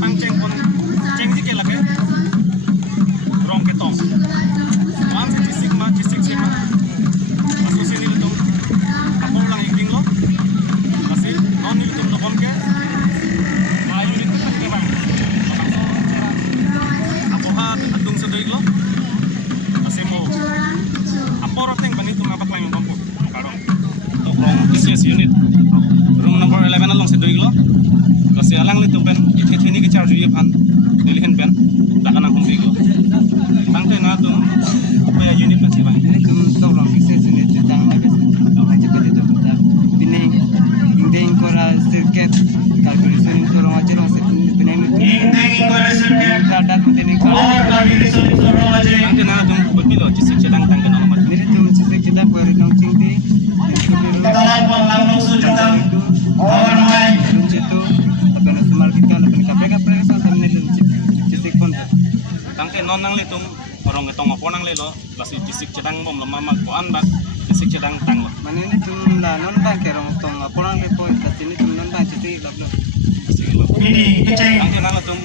pangceng pun ceng di kelak ya rong ketong wan cisik ma masuk sini lu tuh apa ulang ingin lo kasih non itu tuh dokon ke layu itu kan ke bang apa hat adung sedoi lo kasih mau apa orang teng bani tuh ngabak lain mampu karong rong business unit room number 11 along sedoi lo kasi alang li pen ikit hini ke charge ye pan dilihin pen dakan ang humbi ko tang te na tum upaya unit pa siya ini tum tolong business unit tang lagi apa cepat itu ini indeng kora circuit calculation tolong aja lo ini indeng kora circuit data ini calculation tolong aja tang te na tum berbilo cisik sedang tang kenal mat ini tum cisik sedang baru nong cingti katalan pun langsung sujudang orang lain itu kita lakukan kapre sama cisik pun tangke non nang litung orang ketong apa nang lelo basi cisik cedang bom lemah mak koan bak cisik cedang tang lo mana ini tum lah non bang kerong tong apa nang lepo tapi ini tum non bang cisik lablo ini keceng tangke nang litung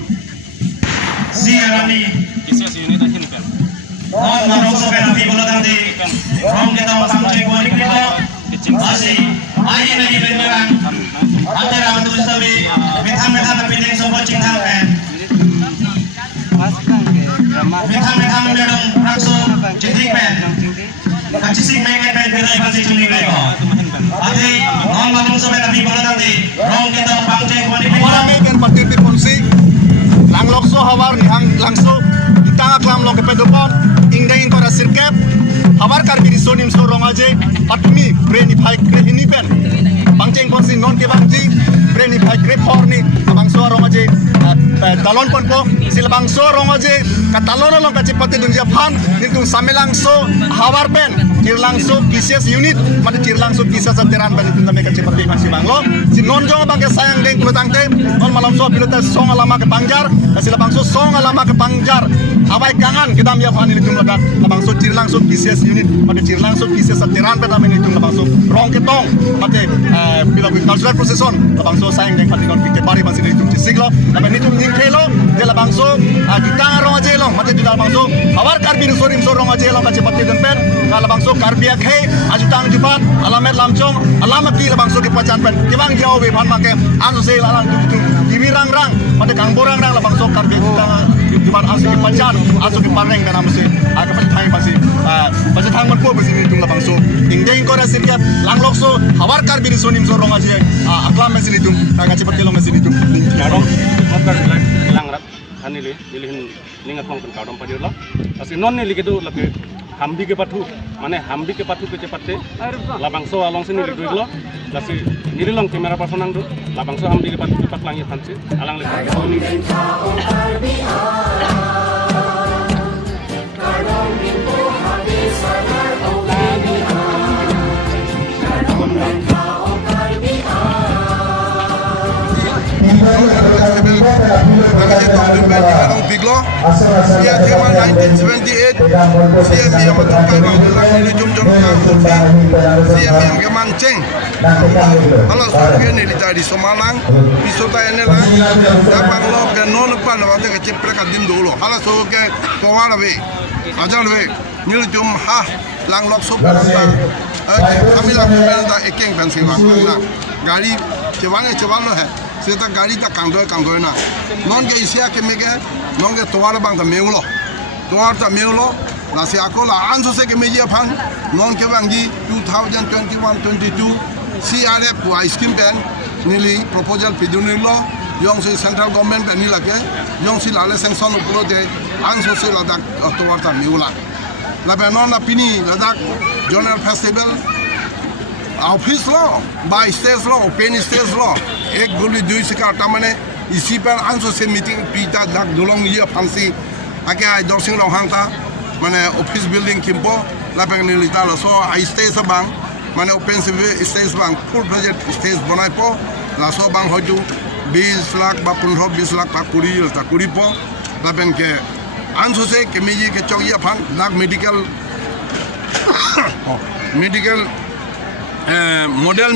siarani kisah unit aja nih kan non marok sopan api bola tangte orang ketong pangceng buat kita masih aja lagi berjalan antara untuk sabi mekan pendek sobat cinta kan mekan medong langsung cintik kan kasih mereka kan kita kasih cintik mereka ade non langsung sobat api bola tadi rong kita pangceng buat kita Marami kan partiti punsi langlokso hawar nihang langso ditanga klam long kepedopon ingdeng kora sirkep hawar kar biri sonim so rong aje patumi breni phai kre hini pen pangceng ponsi non ke bangji breni phai kre porni bangso rong aje talon pon po sila bangso rong aje ka talon long ka cepate dunja phan nintung samelangso hawar pen kirlangso PCS unit mate kirlangso kisah santeran ban itu namanya ka cepate masih banglo si non jong bang ke sayang deng kulo tangte on malam so pilota song alama ke pangjar sila bangso song alama ke pangjar awai kangan kita mia phan ini tung lagat bangso kirlangso PCS unit mate kirlangso kisah santeran ban namanya itu bangso rong ke tong mate bila cultural procession bangso sayang deng phan kon ke pari masih itu siglo tapi itu khelo dela bangso ditang rong aje long mate dila bangso hawar karbin sorim so rong aje long ka cepate den pen kala bangso karbia khe ajutang jupat alamet lamchong alamat ki bangso ke pacan pen kibang jauh be phan make anso se alang tu diwirang rang mate kangborang rang la bangso karbia jutang jupat anso ke pacan anso ke pareng kana mese ka pa thai pasi pasi thang man ko besi ni tung la bangso ingdeng ko rasin ke langlokso hawar karbin sonim so rong aje aklam mese ni tung ka cepate long mese ni tung karong apa bilang rat hanili dilihin ningat kong kan kadang pada lo asi non ni likitu lagi hambi ke patu mana hambi ke patu ke cepate labang so along sini lidu lo lasi niri long kamera personang tu labang so hambi ke patu cepat langit hansi alang lagi Biglo, Sia Kemal 1978, Sia Mia Matukai Bangla, Jom Sia Mia Kemanceng, Halo Sofian ini tadi Somalang, Pisota ini lah, Dabang lo ke non pan waktu kecil mereka dim dulu, Halo so ke Kowala be, Ajang be, Nil Jom ha, Lang Lok Sopan, kami lakukan tak ekeng pensi lah, Gari coba lo hai. Kita gari tak kangdoi na, non ke isia ke mege, non ke tuar bang ta meulo, nasi aku lah anso se ke meja pan, non ke bang di 2021-22 CRF wa scheme pen, nili proposal pidunil lo, yang si central government pen nila ke, yang si lale sanction uplo de, anso se ladak tuar ta meula, labe non la pini ladak journal festival. Office law, by state law, open state law, एक गोली दुई सिका तमने इसी पर आंसो से मीटिंग पीता दाग दुलोंग ये फंसी आके आई दर्शन लोहांता माने ऑफिस बिल्डिंग किंपो लापेंग निलिता लो सो आई स्टेज बांग माने ओपन स्टेज बांग फुल प्रोजेक्ट स्टेज बनाई पो लासो बांग होजू 20 लाख बा 15-20 लाख बा कुड़ी पो लापेंग के आंसो से के मेजी के चौकिया फंग दाग मेडिकल मॉडल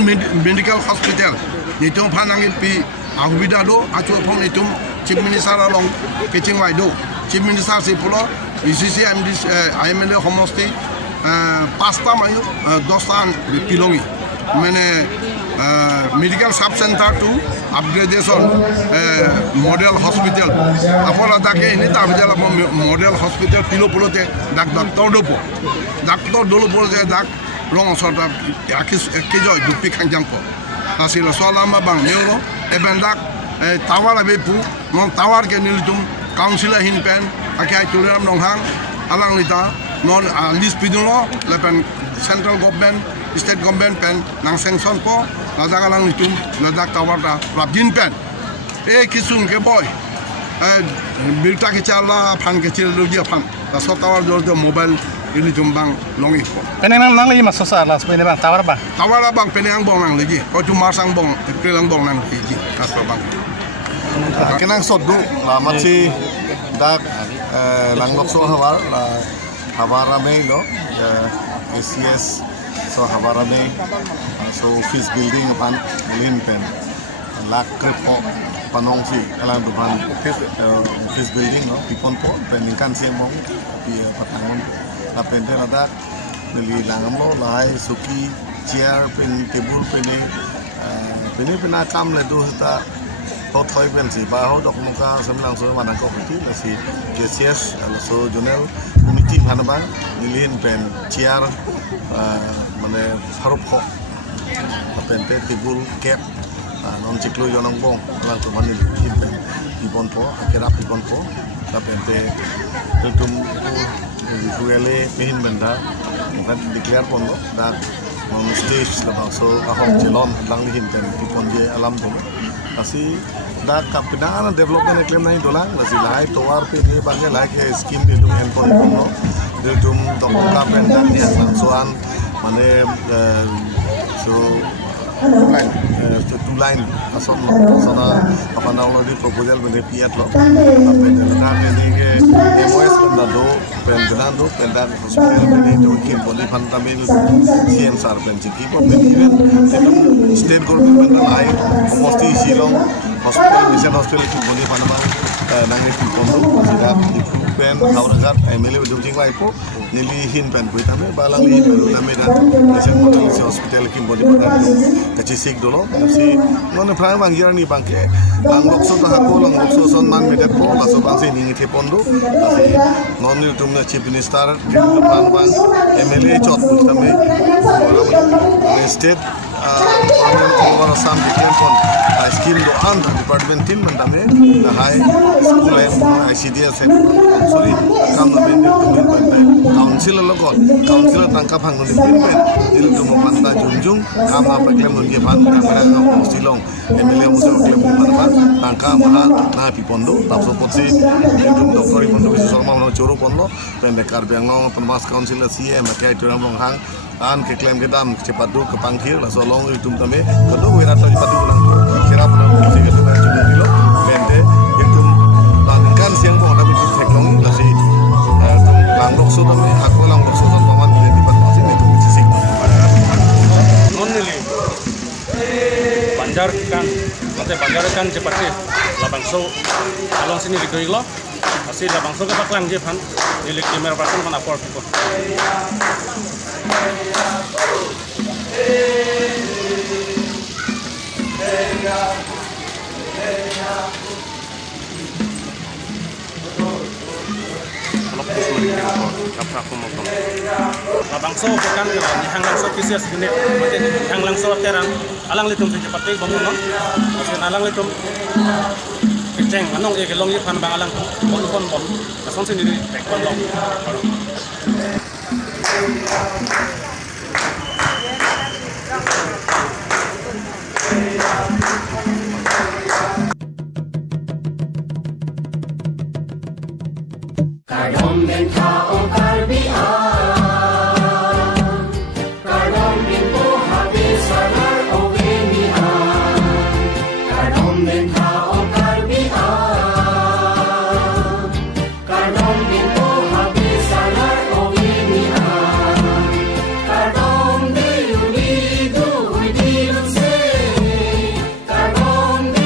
मेडिकल हॉस्पिटल नितुम फानांगिल पी आहुबिदा दो आचु फंग नितुम Chief Minister along pitching wide do. Chief Minister Sipulo, BCC IMLA homosti pasta mayu dostan pilongi. Mene medical sub center to upgradation model hospital. Apola dake ini tak berjalan model hospital pilo te dak doktor dulu te dak long sorta akis kejoy dupi kanjang po. Hasil soalama bang neuro ebendak tawar abepu non tawar ke nilitum council hin pen akai tulam nong hang alang lita non list pidulo lepen central government state government pen nang sanction po ladak alang litum ladak tawar da rabjin pen kisun ke boy bilta ke chala pan ke chilu dia pan ta so tawar do mobile ini tumbang longi po Penang nang lagi masuk salah sebenarnya bang tawar bang. tawar bang penang bong nang lagi ko tu masang bong kelang bong nang lagi kasro bang Kenang soddu la machi dak langlok so hawar la hawara mei lo ACS so hawara mei so office building pan lin pen lak krepo panong si elang dupan office building no pipon po pen kan siang bong pi patangon la pen ten ada nili langam lo lai suki chair pen table pen kam le do ta Hot toy pen si baho dok muka sembilan so mana kau pergi nasi GCS so jonel committee mana bang nilin pen chair mana harup ho pen te tibul cap non ciklu jonong bong lang tu mana nilin pen ipon po akhirnya ipon po pen te tutum kuele pehin benda bukan declare pon lo dak non stage lah so ahok celon lang nilin pen ipon je alam tu Kasi dak kapinangan development claim nahi dolang lasi lai towar pe ni bange lai ke scheme di tum endpoint no di tum dokka pen dan ni soan mane so two line asal sana apa nama di proposal mene piat lo apa dan ni ke MOS benda do pen dan hospital mene do kim boli pantamil CM sar pen ciki po even state government benda lai mosti silong hospital mission hospital ki boli panama nangi ki kondo tidak pen hauragat MLA ujung lai po nili hin pen buat kami balang hin baru kami dan mission hospital ki boli panama kecil sik dulu si non prang bang jar ni bangke anggok so dah ko anggok so son man medet po laso bang se ningi te pondo asi non ni tumna chief minister pan bang MLA chot kami state over some detail pon skill do an department tin mandame high school and ICDS sorry kam na ben council logot council tangka phang no ben il tu mo panta junjung kam apa klem ngi pan kamera no silong MLA muso klem pan tangka maha na pipondo tapso potsi itu doktor ipondo bisu sorma no choro ponlo pen bekar bang no pemas council CM kai tu ram hang an ke klaim ke dam cepat du ke pangkir la solong itu tame kedo wira to cepat du ulang kira pun si kedo kan juga dilo bende itu langkan siang po kami tu teknologi la si langlok so tame aku langlok so ton paman di pat masih itu sisik Non nili banjar kan cepat sih labang so along sini di lo asih labang so ke baklang je pan nilik kimer pasan pan apor ko Labangso bukan hang langso pieces ini hang langso terang alang litum cepat bangun no asin alang litum keceng anong e gelong pan bang alang bon asong sini tek bon long Kayong